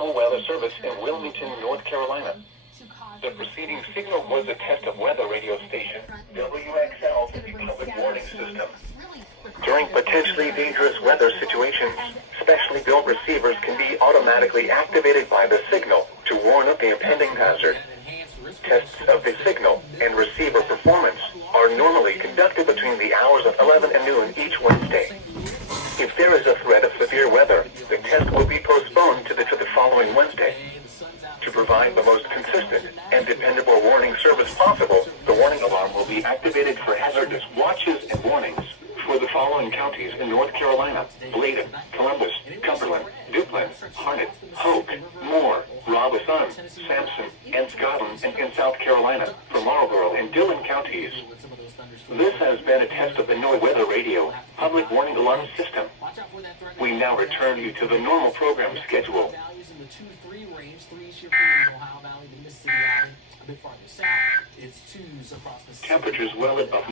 National Weather Service in Wilmington, North Carolina. The preceding signal was a test of weather radio station WXL to the public warning system. During potentially dangerous weather situations, specially built receivers can be automatically activated by the signal to warn of the impending hazard. Tests of the signal and receiver performance are normally conducted between the hours of 11 and noon each Wednesday. If there is a threat of severe weather, the test will be postponed to the following Wednesday. To provide the most consistent and dependable warning service possible, the warning alarm will be activated for hazardous watches and warnings for the following counties in North Carolina: Bladen, Columbus, Cumberland, Duplin, Harnett, Hoke, Moore, Robeson, Sampson, and Scotland, and in South Carolina for Marlborough and Dillon counties. This has been a test of the NOAA Weather Radio Public Warning Alarm System. We now return you to the normal program schedule. Temperatures well above